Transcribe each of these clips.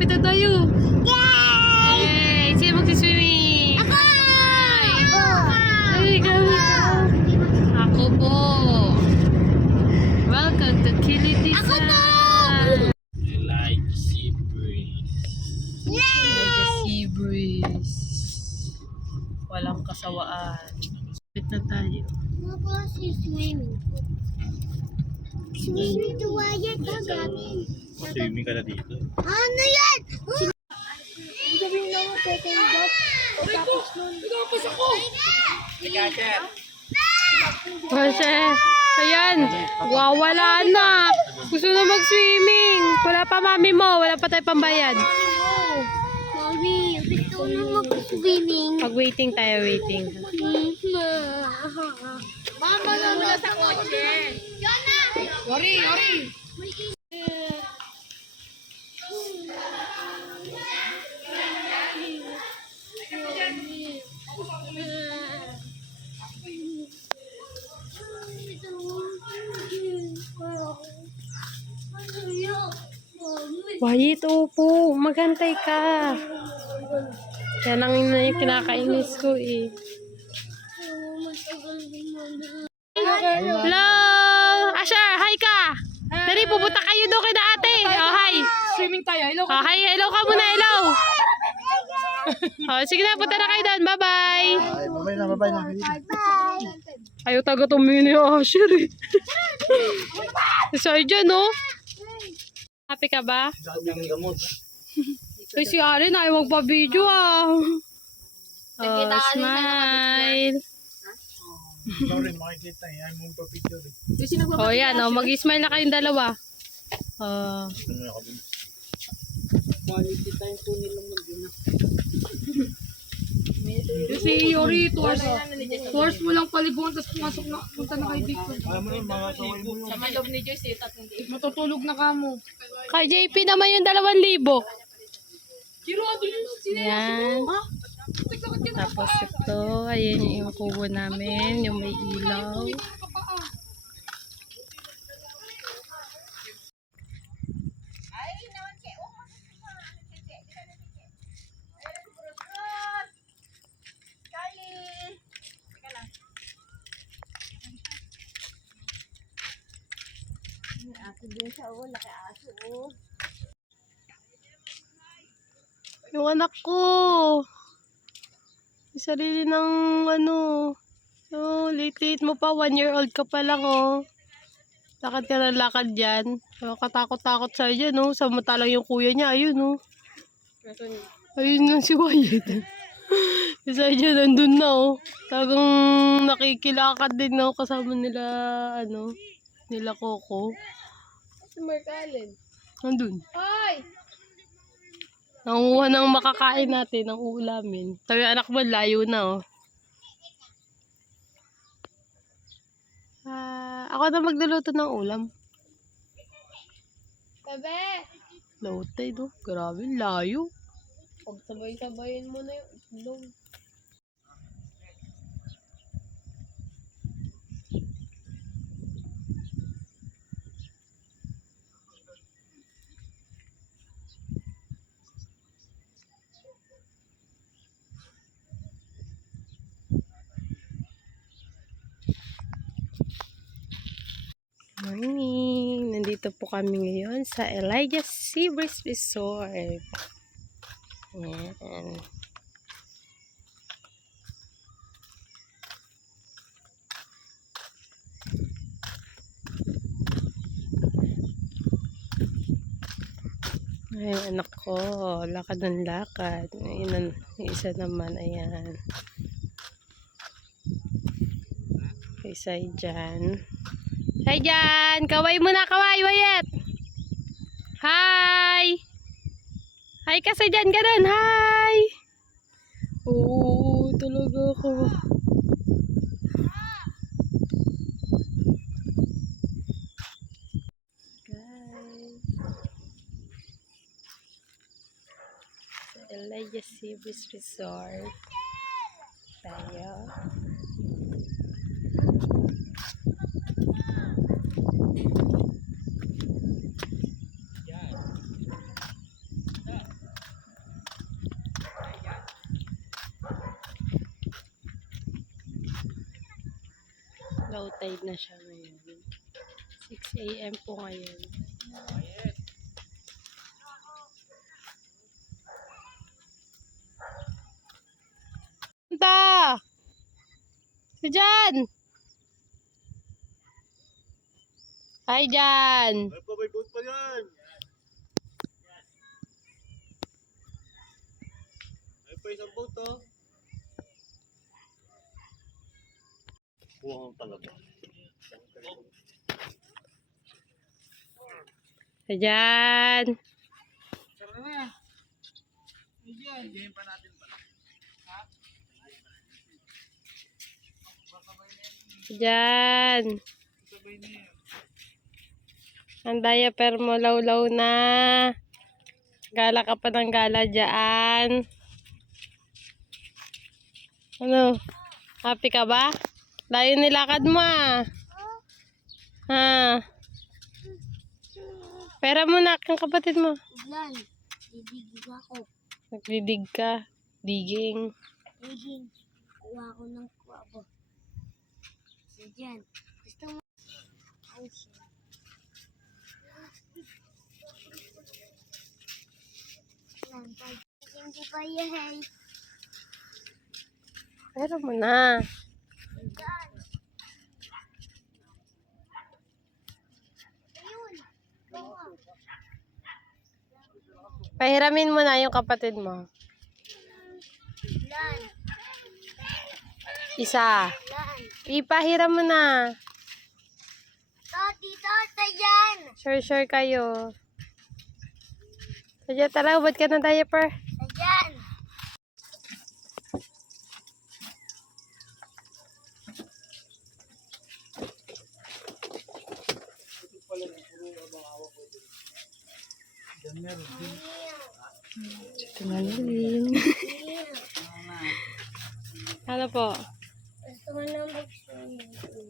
malapit na tayo. Yay! Sino magsiswimming? Ako! Ay, kami. Ako po. Welcome to Kiliti. Ako po! I like sea breeze. The sea breeze. Walang kasawaan. Malapit na tayo. Ako si swimming. Swimming to wire dagat. Swimming ka na dito. Ano yan? Sabihin lang ako kay Bob. Tapos nun. Pinapos ako! Kasi, ayan, wawala na. Gusto na mag-swimming. Wala pa mami mo, wala pa tayo pambayad. Mami, gusto na mag-swimming. Pag-waiting tayo, waiting. Mama, na sa kotse. Yana! Yori! Wait, upo. Magantay ka. Yan ang yung kinakainis ko eh. Hello! Asher, hi ka! Dari, pupunta kayo doon kay na ate. Oh, hi! Swimming tayo. Hello. Oh, hi, hello ka muna, hello! Oh, sige na, punta na kayo doon. Bye-bye! Ay, babay na, babay na. Ayaw taga tumingin ni Asher eh. Sorry dyan, no? Happy ka ba? Daming gamot. Uy, si Aren ayaw magpa-video ah. Oh, smile. Sorry, makikita eh. Ay, mong papicture eh. Oh, yan. Oh, mag-smile na kayong dalawa. Oh. Gusto mo ako dun. Quality time po nilang mag-ina. Si Yori, tours mo lang paliguan, tapos pumasok na, punta na kay Victor. Alam mo na, mga kaway mo yun. Sa may loob ni Joyce, hindi. Matutulog na kamo. Kay JP naman yung 2,000. Kirado yung Yan. Tapos ito, ayan yung kubo namin, yung may ilaw. Yung anak ko. May sarili ng ano. Oh, late mo pa. 1-year-old ka pa lang, oh. Lakad ka na lakad dyan. Katakot-takot sa'yo dyan, oh. Samantalang yung kuya niya, ayun, oh. Ayun lang si Wyatt. Isa dyan, nandun na, oh. Talagang nakikilakad din, oh. Kasama nila, ano, nila Coco. Si Mark Allen. Nandun. Ay! Nanguha ng makakain natin, ng ulamin. Sabi anak mo, layo na, oh. Ako na magluluto ng ulam. Tabi! Low tide, oh. Grabe, layo. Pag sabay-sabayin mo na yung itlog. Morning! Nandito po kami ngayon sa Elijah Sea Breeze Resort. Ayan. Ay, anak ko. Lakad ng lakad. Ayun, yung isa naman, ayan. Isa dyan. Hi dyan! Kaway muna, kaway, Wyatt! Hi! Hi kasi dyan, ganun, hi! Oo, talaga ako. Guys. Sa Elijah Sea Breeze Resort. Tayo. Low tide na siya ngayon. 6 a.m. po ngayon. Punta! Si Jan! Hi, Jan! Ay pa, may boat pa yan. Ay pa isang boat, oh. Buwang talaga. Hi, Jan! Tara na. Ayan. Diyan pa natin pala. Hi, Jan! Sabay na yan. Ang diaper mo law-law na. Gala ka pa ng gala dyan. Ano? Happy ka ba? Layo nilakad mo ah. Ha? Pera mo na ang kapatid mo. Ulan. Didigig ako. Nagdidig ka. Digging. Digging. Kuha ko ng kwabo. So, dyan. Gusto mo? Ay, siya. Hindi pa yan. Pera mo na. Dyan. Ayun. Bawa. Pahiramin mo na yung kapatid mo. Ulan. Isa. Ulan. Ipahiram mo na. Dito, sa dyan. Sure kayo. Sadya, tara, ubad ka ng diaper. Sa dyan. Diyan meron. Tumalin. Ano po? Gusto ko na mag-swimming pool.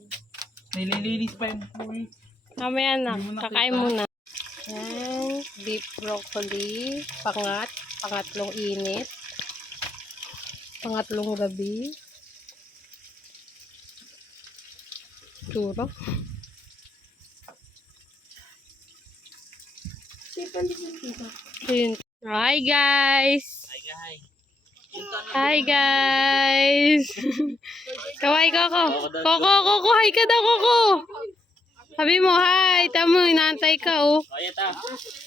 Nililinis pa yung pool. Mamaya na, kakain muna. Yan, beef broccoli, pangatlong init, pangatlong gabi, turo. Ayun. Hi guys! Hi guys! Kaway Coco! Coco! Hi ka daw Coco! Sabi mo, hi! Tamo, inaantay ka, oh.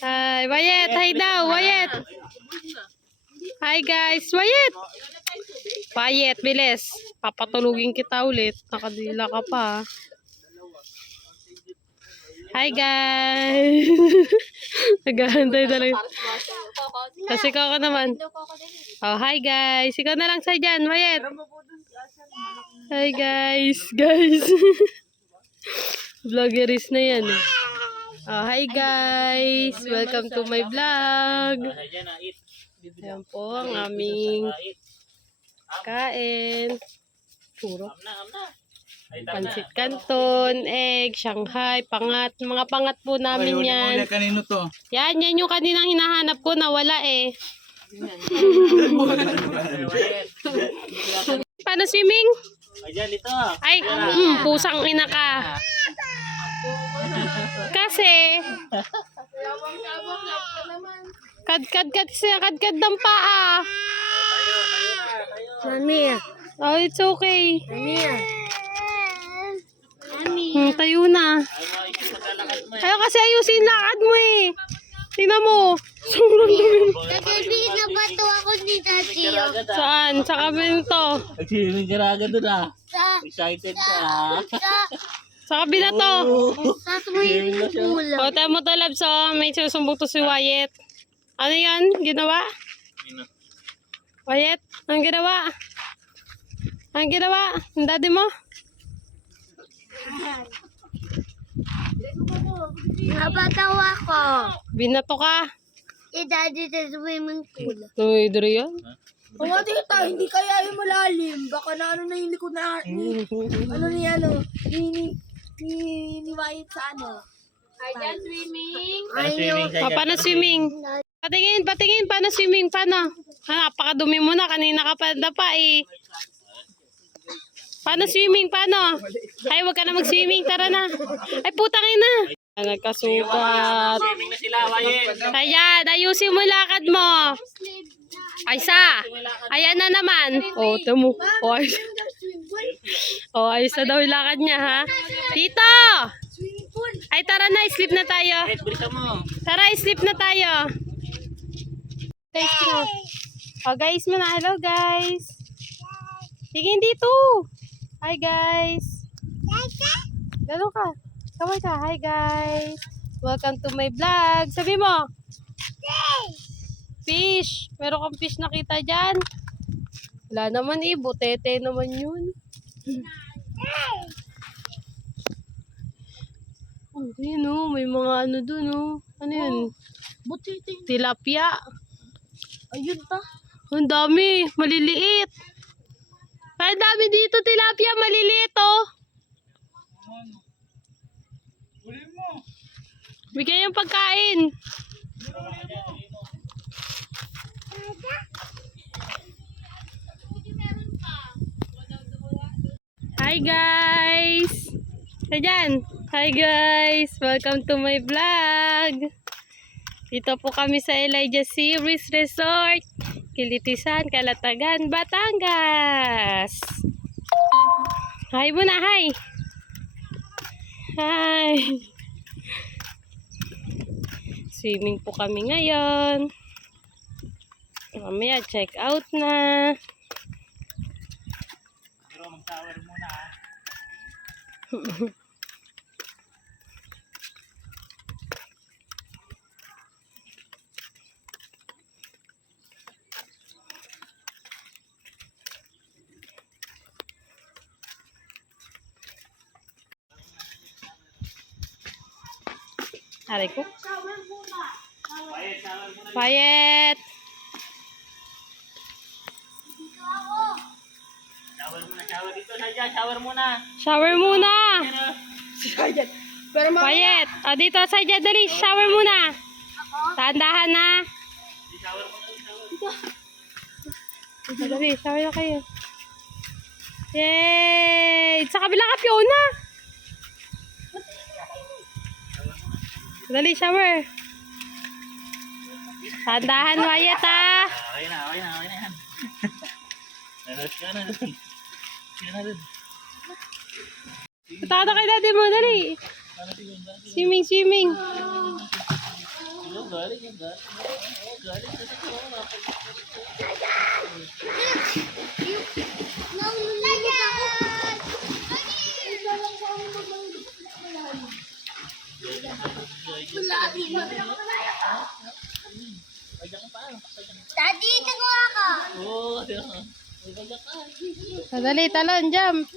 Hi, Wayet! Hi daw, Wayet! Hi, guys! Wayet! Wayet, bilis. Papatulugin kita ulit. Nakadila ka pa. Hi, guys! Naghahantay talaga. Kasi Coco naman. Oh, hi, guys! Ikaw na lang sa dyan, Wayet! Hi, guys! Guys! Vloggeries na yan eh. Oh, hi guys! Welcome to my vlog! Ayan po ang aming kain. Puro. Pansit Canton, egg, Shanghai, pangat. Mga pangat po namin yan. Kanino to? Yan yung kaninang hinahanap ko. Nawala eh. Paano swimming? Ay, pusang ina ka. Kasi kadkad ng paa. Mami. Oh, it's okay. Mami. Tayo na. Ayaw kasi ayusin lakad mo eh. Tingnan mo. Sobrang dumi. Sasabihin na ba ito ako ni Tatio? Saan? Sa kabinto. Nagsisiming ka na agad doon ah. Sa, Excited ka ah. Sa kabinto. sa swimming pool. O, tayo mo to, Labs. Oh. May susumbong to si Wyatt. Ano yan? Ginawa? Wyatt? Anong ginawa? Anong ginawa? Ang daddy mo? Nabataw ako. Binato ka. Si Daddy sa swimming pool. Uy, diri yan. O nga tita, hindi kaya yung malalim. Baka na ano na yung likod na, ano ni Wyatt sa ano. Ay, swimming. Paano swimming? Patingin. Paano swimming? Paano? Napakadumi mo na. Kanina ka pa dapa eh. Paano swimming? Paano? Ay, wag ka na mag-swimming. Tara na. Ay, putang ina. Nagkasugat. Swimming na sila, Wyatt. Ayan, ayusin mo yung lakad mo. Ay, ayan na naman. Oh, tamo. Oh, ayos. Oh, ayos na daw yung lakad niya, ha? Dito! Ay, tara na. Sleep na tayo. Wait, bilisan mo. Tara, sleep na tayo. Guys, na. Oh, guys muna. Hello, guys. Tingin dito. Hi, guys. Gano'n ka? Kaway ka. Hi, guys. Welcome to my vlog. Sabi mo. Fish. Meron kang fish nakita dyan? Wala naman eh. Butete naman yun. Oh, yun oh. May mga ano dun oh. Ano yun? Butiti. Tilapia. Ayun pa. Ang dami. Maliliit. Ang dami dito tilapia. Maliliit oh. Bigay yung pagkain. Hi guys! Ayan. Hi guys! Welcome to my vlog. Dito po kami sa Elijah Series Resort, Kilitisan, Calatagan, Batangas. Hi muna, hi! Hi! Swimming po kami ngayon. Mamaya check out na. Pero mag-shower muna, ha? Aray ko. Wyatt, shower muna. Quiet! Shower muna, shower dito. Sadya, shower muna. Shower muna! Pero Quiet! O dito, Sadya, dali. Shower muna. Tahan-dahan na. Shower muna. Dali, shower na kayo. Yay! Sa kabila ka, Fiona. Dali, shower. Tahan-dahan, Wyatt, ha. Okay na yan. Nalas ka na dun. Ka na dun. Punta ka na kay daddy mo, dali. Swimming, swimming. Yung galing, yung galing. Oo, galing. Kasi ko, Daddy, ito ako. Oo, maganda ka. Dali, talon, jump.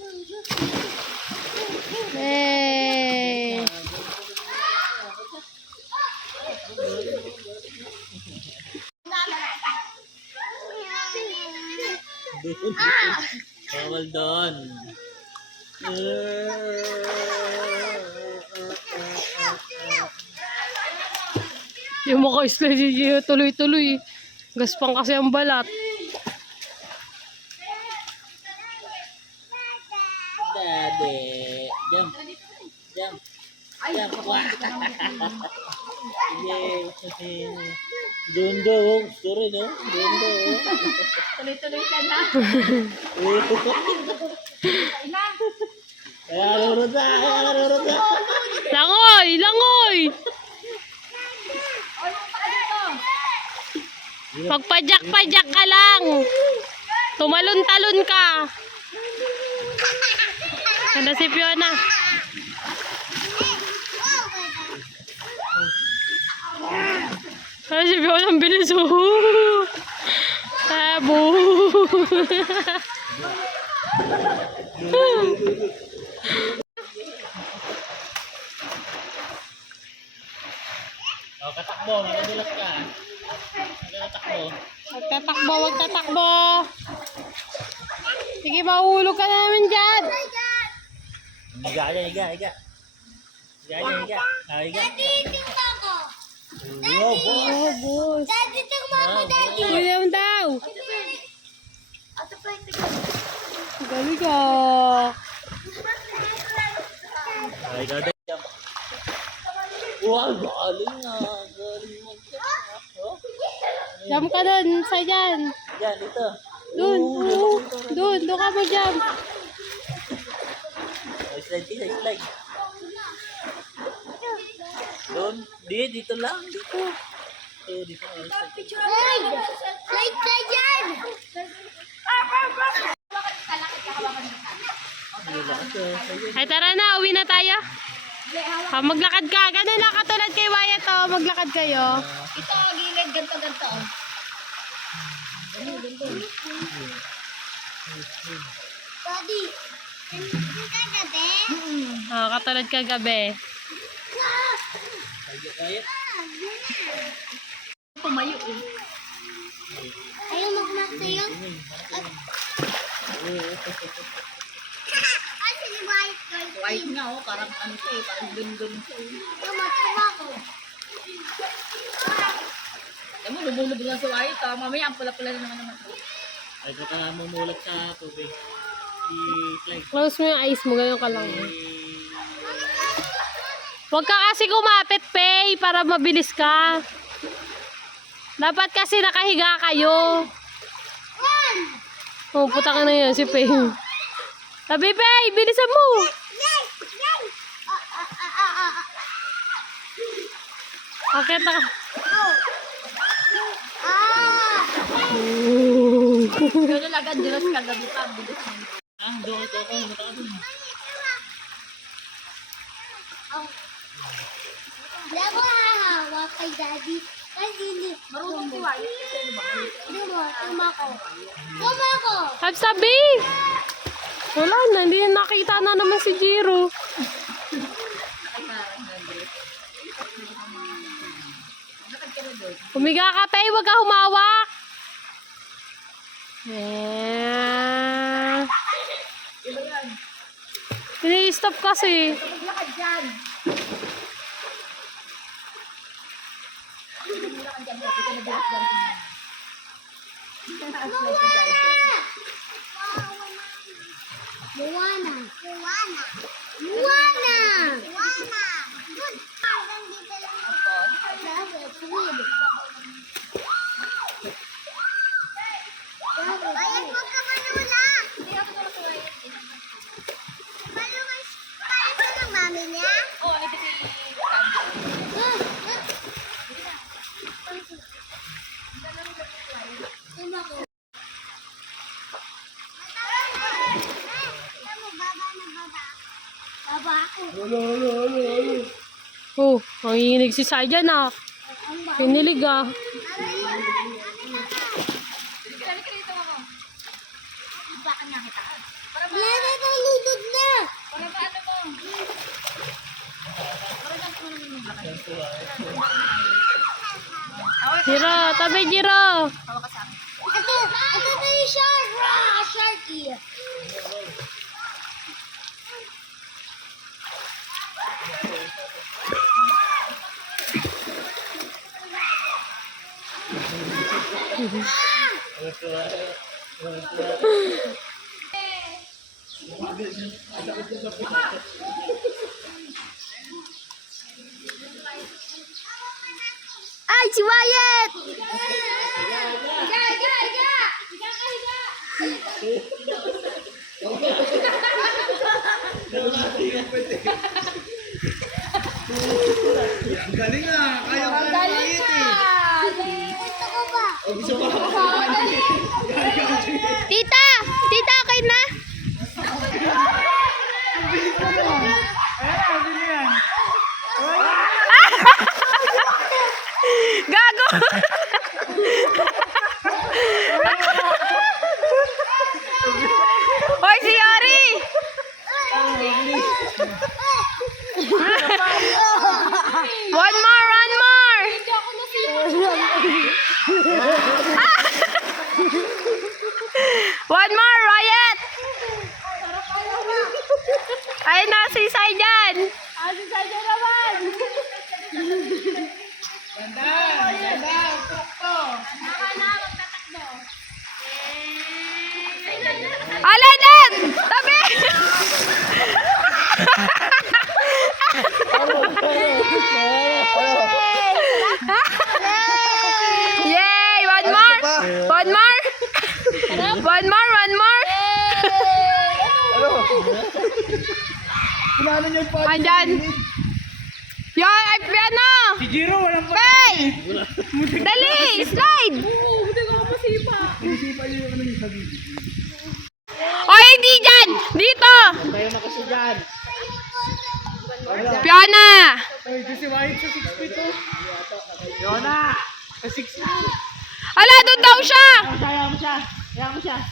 Yay! Bawal doon. Yung mga isla tuloy-tuloy. Gaspang kasi ang balat. Daddy. Jump. Jump. Jump. Wah. Yay. Dundo. Sorry, no? Dundo. Tuloy-tuloy ka na. Kaya narurot na. Langoy! Langoy! Pagpajak-pajak ka lang. Tumalon-talon ka. Ano si Fiona? Ano si Fiona? Ang bilis. Tabo. Oh, katakbo. Magadulas ka. Katakbo. Wag tatakbo. Sige, mahulog ka namin dyan. Higa. Higa. Daddy, tingnan ako. Wow, boss. Oh, boss. Daddy, tingnan ako, Daddy. William daw. Ito pa, ito. Galing ah. Ay, ikaw din. Jump. Wow, galing ah. Galing mo. Oh, Jump ka dun, sa dyan. yan, dito. Dun, dun ka mo jump. Oh, slide ka, slide. Doon, dito lang, dito. Eh, dito. Slide! Slide yan! Ay, tara na, uwi na tayo. Maglakad ka. Ganun lang katulad kay Wyatt, oh. Maglakad kayo. Ito, gilid, ganto-ganto. Daddy, hindi ka gabi? Oh, katulad kagabi. Pumayo eh. Ayaw magmatayo. Kasi ni White Girl. White nga oh, parang ano siya eh, parang dun-dun siya eh. Tumatama ko. Alam mo, lumulog lang sa white ah. Mamaya ang pula-pula na naman naman. Ay, ito ka mumulat sa tubig. I-slide. Close mo yung eyes mo. Ganyan ka lang. Huwag ka kasi kumapit, Pay, para mabilis ka. Dapat kasi nakahiga kayo. Oh, puta ka na yan, si Pay. Sabi, Pay, bilisan mo. Akit na ka. Gano'n agad, dilas ka gabi pa. Bilis mo. Ah, doon ito ako. Mata doon. Hindi ako hahawa kay Daddy. Kasi hindi. Marunong si White. Kasi ano ba? Hindi mo, tama ko. Tama ko. Sabi! Wala na, hindi na nakita na naman si Jiro. Humiga ka, Pay, huwag ka humawak. Ini-stop kasi. Maglakad dyan. Maglakad dyan. Hindi ka nabilas dyan. Moana. Moana. Moana. Moana. Good. Hanggang dito lang ako. Sabi, squid. Bayan, huwag ka manula. Malungas tayo ba ng mami niya? Oo, ito si Tama ko. Baba ako. Oh, nanginginig si Sajan ah. Pinilig ah. baka niya kita. Wala na, naludod na. Para ba ano mo? Para lang ko naman maglakad. Jiro, tabi Jiro. Tawa ka sa akin. Ito yung shark. Sharky. Ay, si Wyatt! Ang galing ah. Kaya ko na maliit eh. Ito ko ba? Tita! Tita, okay na? Gago! Hoy, si Yari! One more! One more, Wyatt! Ayun na, si Saijan! Si Saijan naman! Ala, Dad! Inaano niyo pa? Andyan. Yan, ay piano. Si Jiro, walang pa. Hey! Dali, slide. Inisipan niyo yung ano niyo sabi. O, hindi dyan. Dito. Tayo na kasi dyan. Piana. Ay, kasi Wyatt sa 6 feet oh. Yona! Sa 6 feet. Ala, doon daw siya. Kaya mo siya. Kaya mo siya.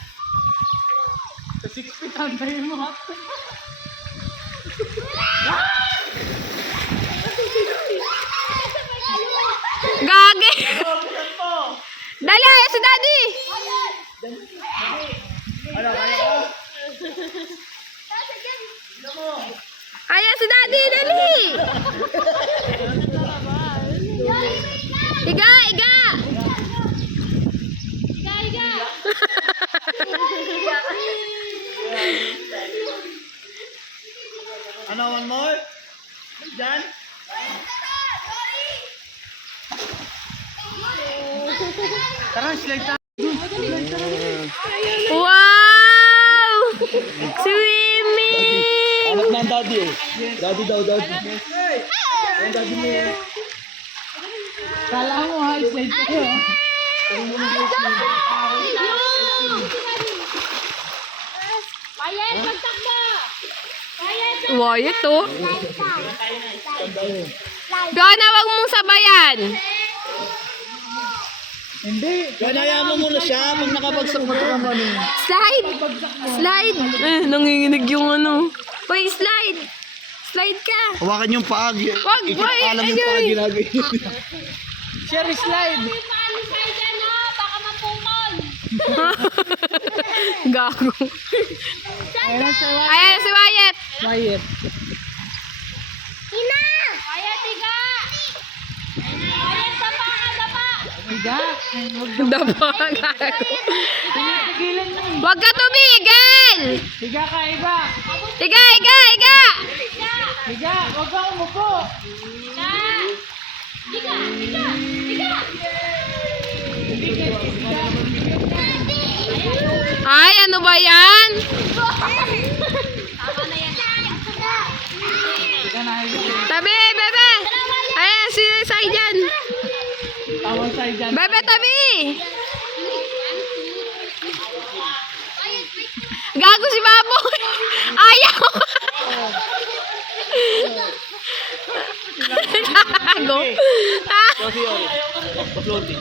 Sa 6 feet, hantayin mo. Gagi. Dali, ayan si Daddy. Ayan si Daddy, dali. Iga, iga. Ano, one more? Dyan? Tara, slide tayo. Wow! Swimming! Anak na ang daddy eh. Daddy daw, daddy. Ang daddy mo eh. Kala mo ha, slide tayo. Wyatt, magtakbo! Wyatt! Wyatt to. Piana, wag mong sabayan. Hindi. Ganaya mo muna siya pag nakabagsak mo ito naman eh. Slide! Slide! Nanginginig yung ano. Uy, slide! Slide ka! Hawakan yung paag. Wag, boy! Alam yung paag Ay, ginagay. Share slide. Paano kayo dyan, no? Baka mapumol! gago. Ayan sa Ayan si Wyatt. Wyatt. Wyatt, tiga! Wyatt, dapa ka, dapa! Higa. Dapa, gago. Wag ka tumigil! Higa ka, higa. Iga, iga, iga! Higa, huwag ka umupo. Tiga! Tiga! Tiga! Ay, ano ba yan? Tama na yan. Higa na, higa. Tabi, bebe! Ayan, si Sai dyan. Tawag tayo dyan. Bebe, tabi! Gago si Baboy! Ayaw! Gago! Ah! Kasi yun. Pa-floating.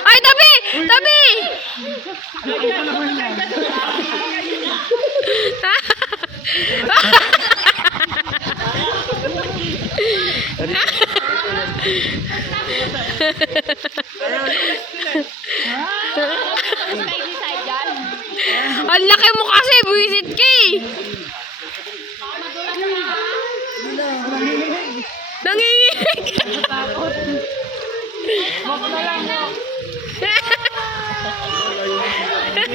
Ay, tabi! Tabi! Ang laki mo kasi, buwisit ka eh. Nanginginig. Huwag na lang mo.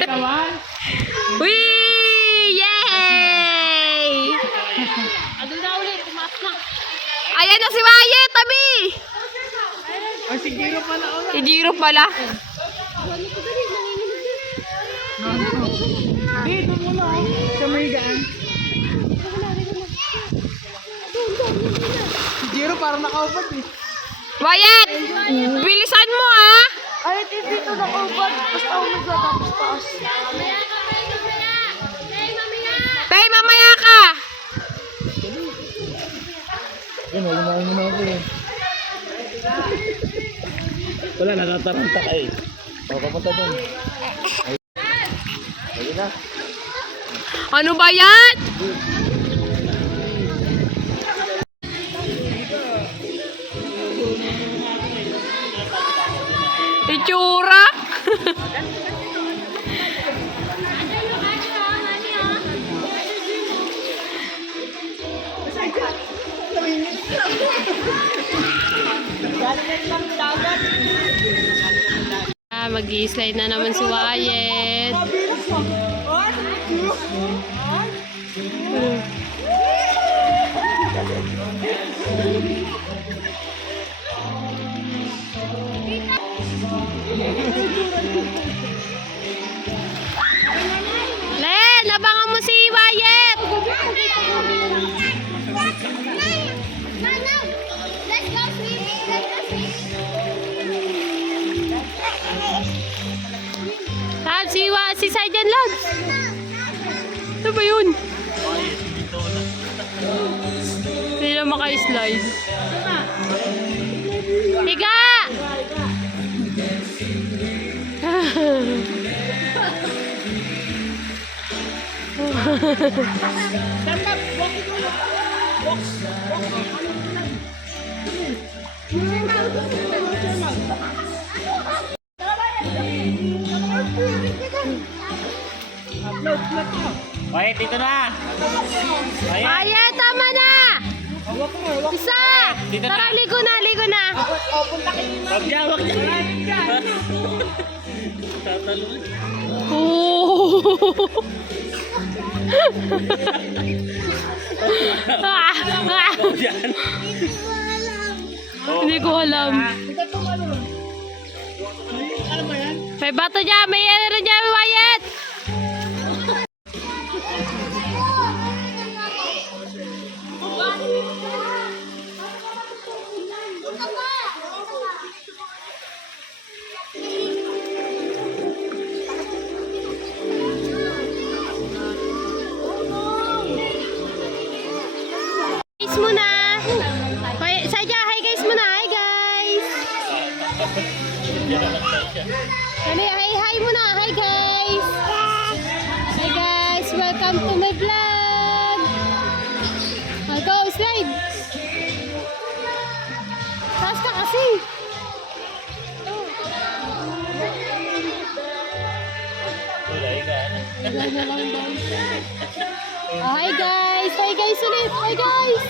Kawan. Wee! Yay! Ano na ulit? Tumaas na. Ayan na si Wyatt, tabi! Ay, si Jiro pala ulit. Si Jiro pala. Dito muna oh. Sa may higaan. Si Jiro parang nakaupad eh. Wyatt! Bilisan mo ah! Ay, dito na ko ba? Basta umiga tapos taas. Mamaya ka, mamaya! Hey, mamaya! Tay, mamaya ka! Yan, wala na ako ako eh. Wala, natataranta ka eh. O, papunta doon. Ayun na. Ano ba yan? Itsura? Mag-i-slide na naman si Wyatt. Len, abang side dyan, Lods. Ano ba yun? Ay, dito na. Hindi na maka-slide. Higa! Okay, dito na. Ayan. Ayan, tama na! Isa! Dito na. Tara, ligo na, ligo na. Wag dyan, wag dyan. Tatalon. Oh. Wag dyan. Hindi ko alam. May bato dyan, may ano dyan, may Wyatt. Guys muna. Hoy, Sadya, hi guys muna. Hi guys. Dali, hi muna. Hi guys. Hi guys, welcome to my vlog. Go, slide. Taas ka kasi. Kulay ka. Oh, hi guys. Hi guys ulit. Hi guys.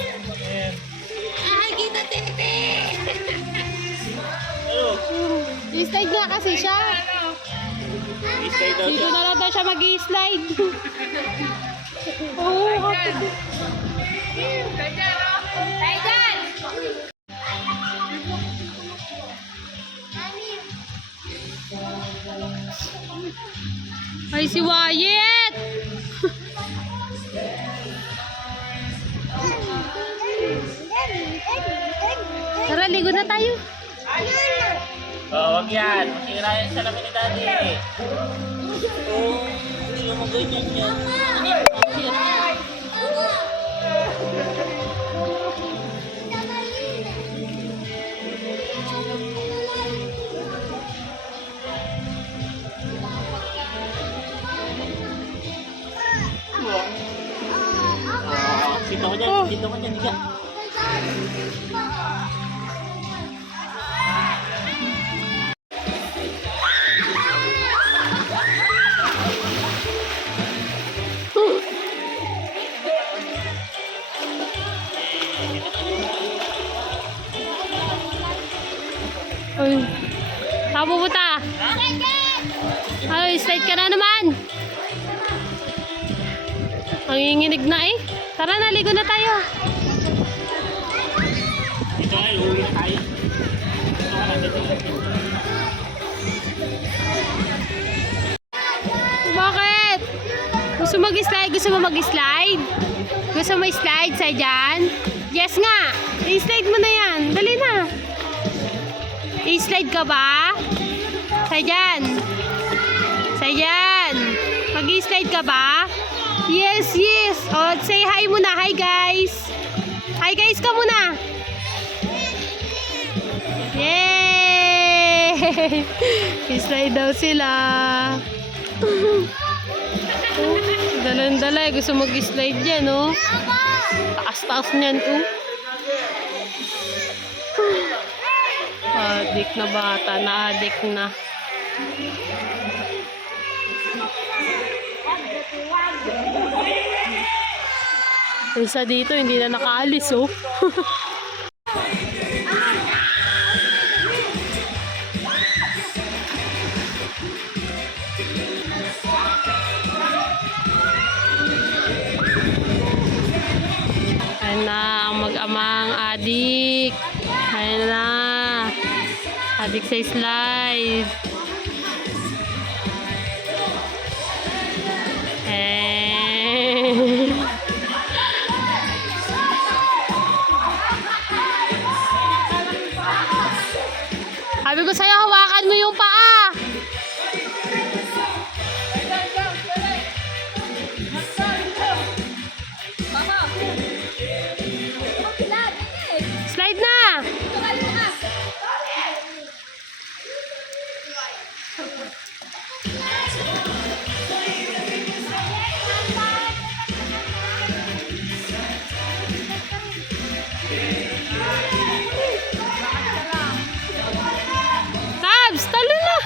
Ano? I-slide nga kasi siya. Stay daw Dito siya. na lang daw siya mag-i-slide. Oo, kapag. Ay, si Wyatt! Tara, ligo na tayo. Oh, wag yan. Masira yan sa lamin ni Daddy. Oh, hindi naman ganyan yan. Oh, dito ka dyan. Dito ka dyan. Higa. Ay, saan pupunta? Ay, slide ka na naman. Ang inginig na eh. Tara na, ligo na tayo. Dito ay, uwi na tayo. Dito ka na, dito. Bakit? Gusto mag-slide? Gusto mo mag-slide? Gusto mo i-slide sa dyan? Yes nga. I-slide mo na yan. Dali na. I-slide ka ba? Sa dyan. Sa dyan. Mag-i-slide ka ba? Yes, yes. O, say hi muna. Hi, guys. Hi, guys ka muna. Yay! I-slide daw sila. Dalan-dala. Gusto mag-slide yan, oh. Taas-taas niyan, oh. Adik na bata. Na-adik na. Isa dito, hindi na nakaalis, oh. Ayan na, ang mag-amang adik. Ayan na. Adik sa slide. Sabi ko sa'yo, hawakan mo yung paa. Slide na! Tabs, talo na!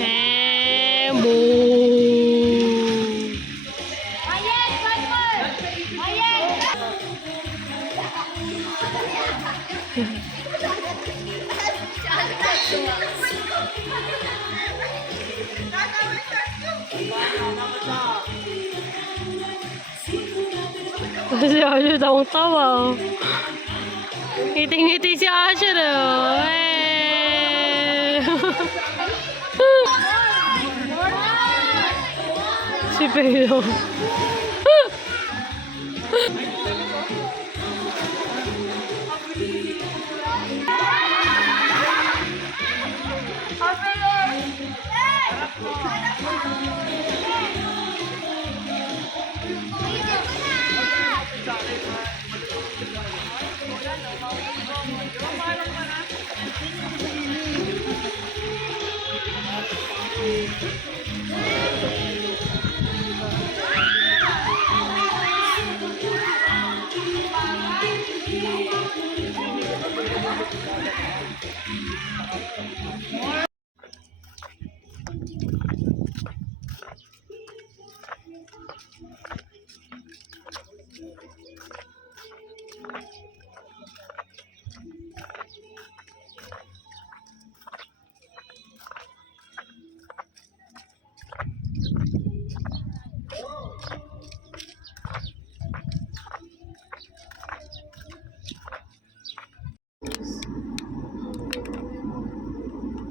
And boom! Si Asher daw ang tawa. Ngiti-ngiti si Asher. Eh. Si Pedro.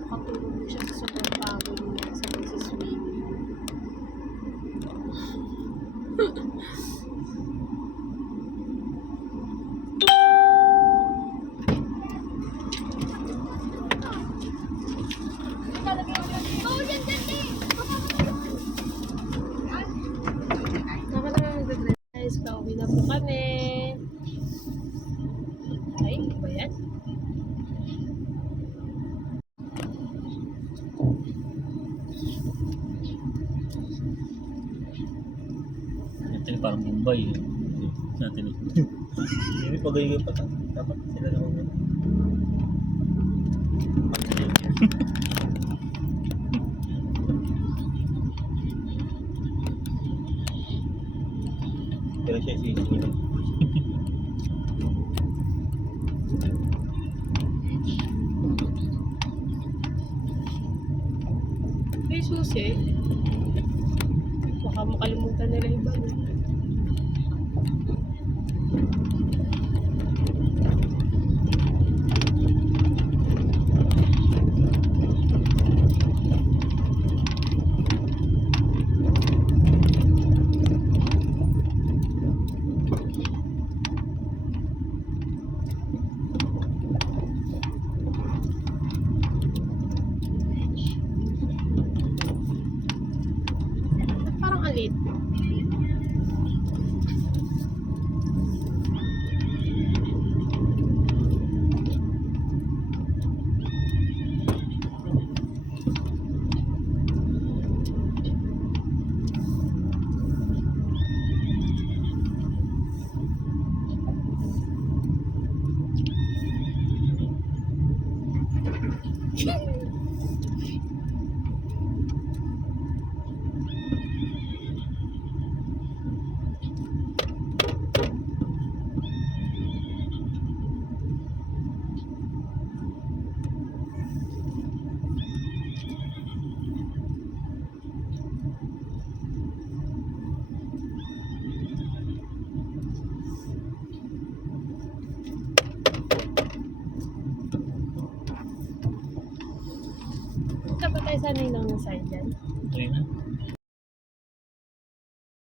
Nakatulog siya sa sobrang pagod niya sa pagsiswimming. Guys, pauwi na po kami. Ay, ano ba yan? Ito yung parang Mumbai eh. Natin eh. Hindi pag-ayigay pa dapat sila na mag-ayigay. Pero siya sisingin. May susi. Baka makalimutan nila iba. Parang alit. Saan yung lang na side dyan? Ito yun na.